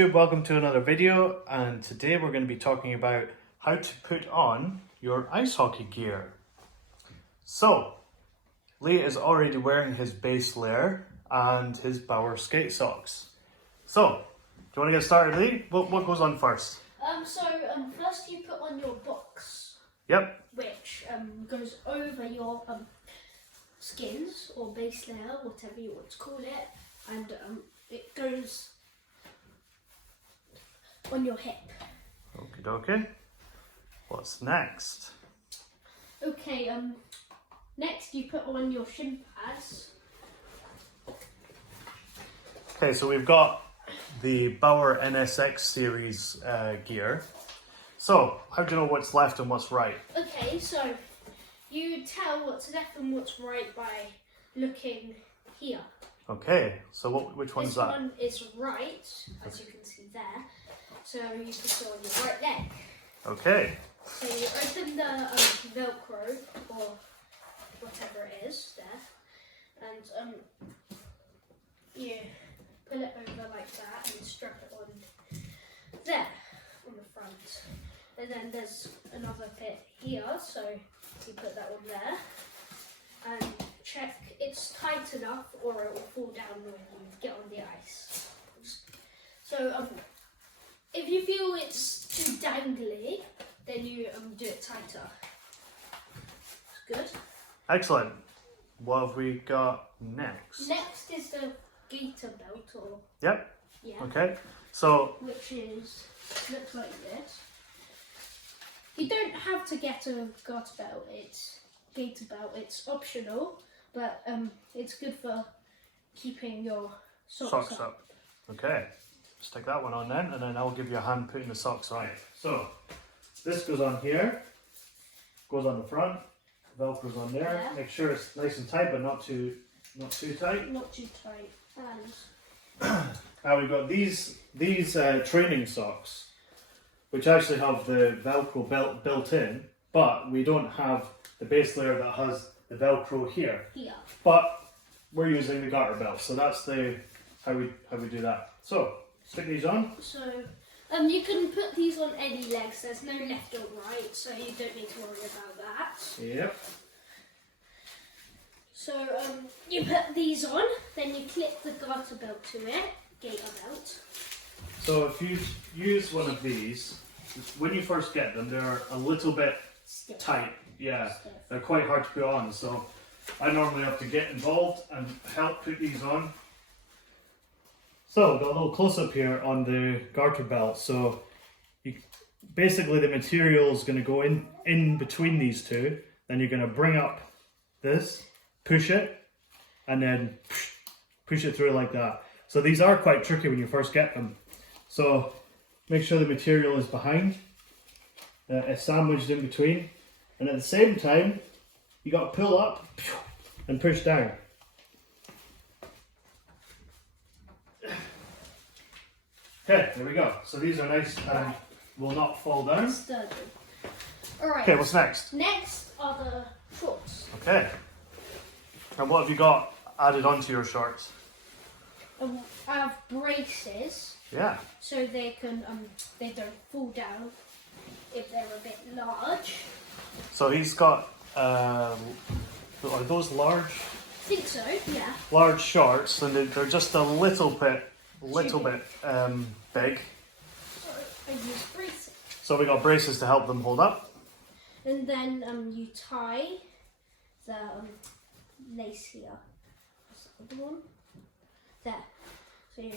YouTube, welcome to another video, and today we're going to be talking about how to put on your ice hockey gear. So, Lee is already wearing his base layer and his Bauer skate socks. So, do you want to get started, Lee? What goes on first? First you put on your box. Yep. Which goes over your skins or base layer, whatever you want to call it, and it goes on your hip. Okie dokie. What's next? Okay, next you put on your shin pads. Okay, so we've got the Bauer NSX series gear. So, how do you know what's left and what's right? Okay, so you tell what's left and what's right by looking here. Okay, so which one's that? This one is right, as you can see there. So you put it on your right leg. Okay. So you open the Velcro or whatever it is there, and you pull it over like that and strap it on there on the front. And then there's another bit here, so you put that on there and check it's tight enough or it will fall down when you get on the ice. So if you feel it's too dangly, then you do it tighter. Good. Excellent. What have we got next? Next is the Garter belt, or Yep. yeah. Okay. So Which looks like this. You don't have to get a Garter belt. Garter belt. It's optional, but it's good for keeping your socks up. Okay. Stick that one on then, and then I'll give you a hand putting the socks on. So this goes on here, goes on the front, Velcro's on there. Yeah. Make sure it's nice and tight, but not too tight. Not too tight. And Now we've got these training socks, which actually have the Velcro belt built in, but we don't have the base layer that has the Velcro here. But we're using the Garter belt, so that's how we do that. So stick these on. So you can put these on any legs. There's no left or right, so you don't need to worry about that. Yep. So you put these on, then you clip the Garter belt to it, Garter belt. So if you use one of these, when you first get them, they're a little bit Stiff. tight. Yeah, Stiff. they're quite hard to put on. So I normally have to get involved and help put these on. So we've got a little close up here on the Garter belt. So basically the material is going to go in between these two. Then you're going to bring up this, push it, and then push it through like that. So these are quite tricky when you first get them. So make sure the material is behind, it's sandwiched in between, and at the same time you got to pull up and push down. Okay, there we go. So these are nice and will not fall down. Sturdy. Alright. Okay, what's next? Next are the shorts. Okay. And what have you got added onto your shorts? I have braces, Yeah. so they don't fall down if they're a bit large. So he's got are those large? I think so, yeah. Large shorts, and they're just a little bit big. So I use braces. So we got braces to help them hold up. And then you tie the lace here. What's the other one? There. So you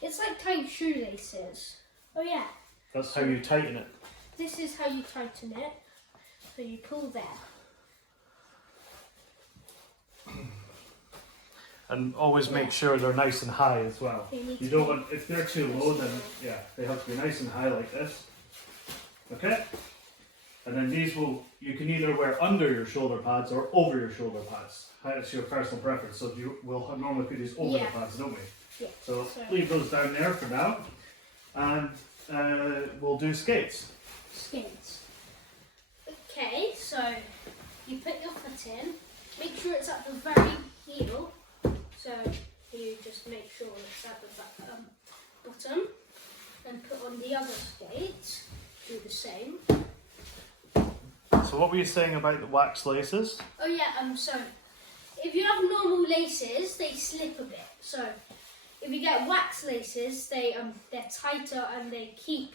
it's like tying shoelaces. Oh yeah. That's how you tighten it. This is how you tighten it. So you pull there. And always make sure they're nice and high as well. You don't want, if they're too low, then yeah, they have to be nice and high like this. Okay? And then you can either wear under your shoulder pads or over your shoulder pads. It's your personal preference. So we'll normally put these over the pads, don't we? Yeah. So leave those down there for now. And we'll do skates. Skates. Okay, so you put your foot in. Make sure it's at the very heel. So you just make sure it's at the bottom bottom and put on the other skate. Do the same. So what were you saying about the wax laces? Oh yeah, so if you have normal laces, they slip a bit. So if you get wax laces, they're tighter and they keep.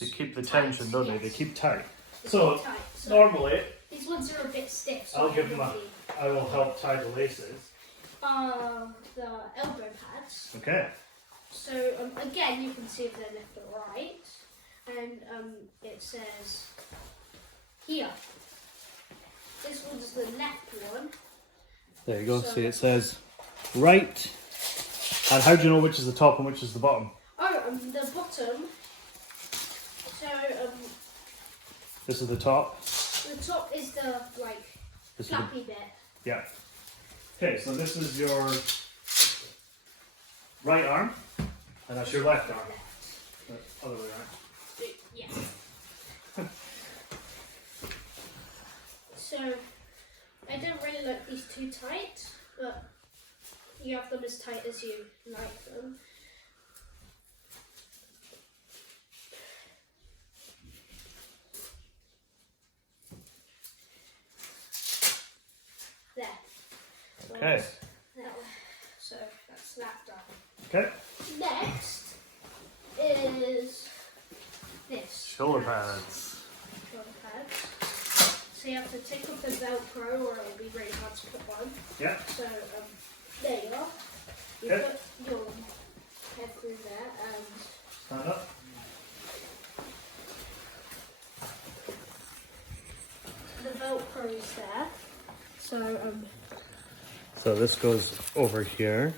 They keep the tight, tension, don't they? yes. They keep tight. They So keep tight. normally, these ones are a bit stiff. So I'll give them I will help tie the laces. The elbow pads. Okay. So again, you can see if they're left or right, and it says here. This one's the left one. There you go. So- See, it says right. And how do you know which is the top and which is the bottom? Oh, the bottom. So This is the top. the top is the This is the, flappy bit. yeah. Okay, so this is your right arm, and that's your left arm. Other way around. Yeah. So I don't really like these too tight, but you have them as tight as you like them. There. Okay. So that's that done. Okay. Next is this. Shoulder pads. Shoulder pads. So you have to take off the Velcro or it'll be really hard to put on. Yeah. So there you are. You Okay. put your head through there and Stand up. the Velcro is there. So this goes over here,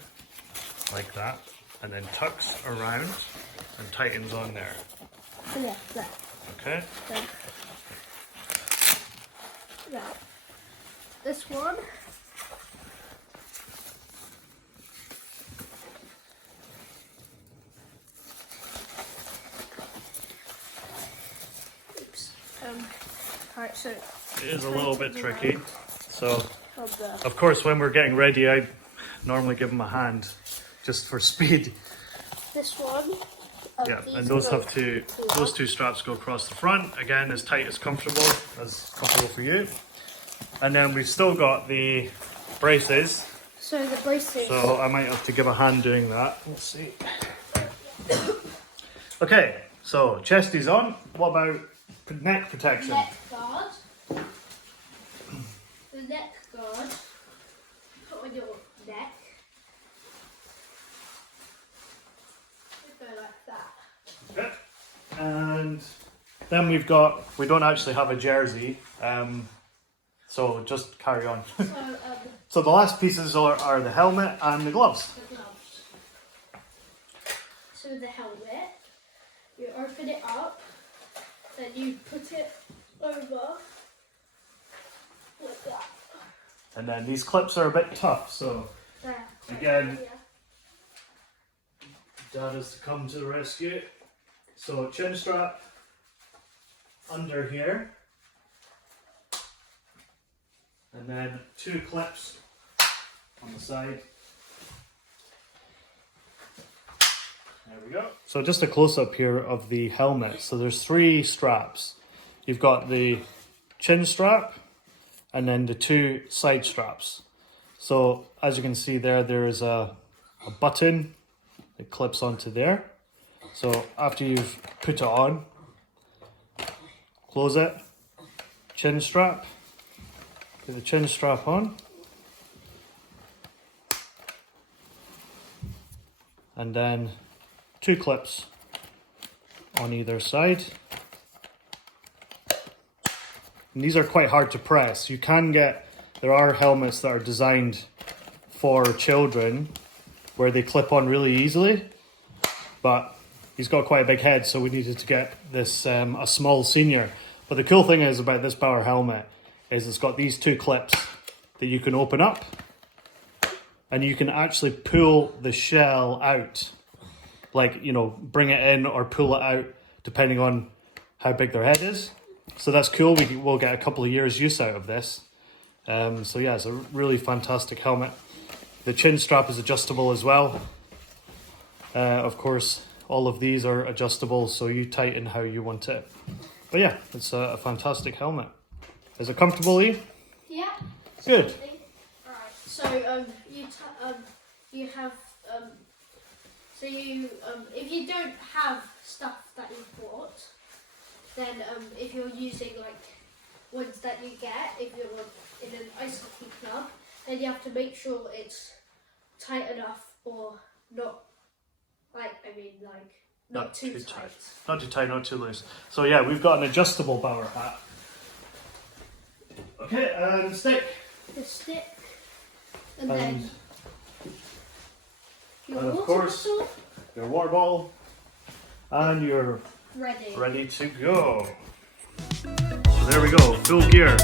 like that, and then tucks around and tightens on there. Yeah, there. Okay. Then, yeah. This one. Oops. Alright, so It is a little bit tricky. So, of the of course, when we're getting ready, I normally give them a hand, just for speed. this one. Yeah, These and those go have to, through. those two straps go across the front, again, as tight as comfortable for you. And then we've still got the braces, So the braces. so I might have to give a hand doing that. Let's see. Okay, so chesties on. What about neck protection? Neck guard. The neck guard. Put on your neck. Go like that. Okay. And then we don't actually have a jersey, so just carry on. So So the last pieces are the helmet and the gloves. the gloves. So the helmet, you open it up, then you put it over like that. And then these clips are a bit tough, so There. Again. Yeah. Dad has to come to the rescue. So chin strap under here, and then two clips on the side. There we go. So just a close-up here of the helmet. So there's three straps. You've got the chin strap and then the two side straps. So as you can see there is a button. It clips onto there. So after you've put it on, close it, chin strap, put the chin strap on, and then two clips on either side. And these are quite hard to press. There are helmets that are designed for children where they clip on really easily, but he's got quite a big head, so we needed to get this a small senior. But the cool thing is about this Bauer helmet is it's got these two clips that you can open up, and you can actually pull the shell out, like, you know, bring it in or pull it out depending on how big their head is. So that's cool. We'll get a couple of years use out of this. So yeah, it's a really fantastic helmet. The chin strap is adjustable as well. Of course, all of these are adjustable, so you tighten how you want it. But yeah, it's a fantastic helmet. Is it comfortable, Lee? Yeah. Good. Alright, so you have if you don't have stuff that you've bought, then if you're using like ones that you get if you're in an ice hockey club, then you have to make sure it's tight enough or not not too tight. Not too tight, not too loose. So yeah, we've got an adjustable Bauer hat. Okay, and stick. The stick, and then your and of water course, bottle. Your water bottle, and you're Ready. ready to go. So there we go, full gear.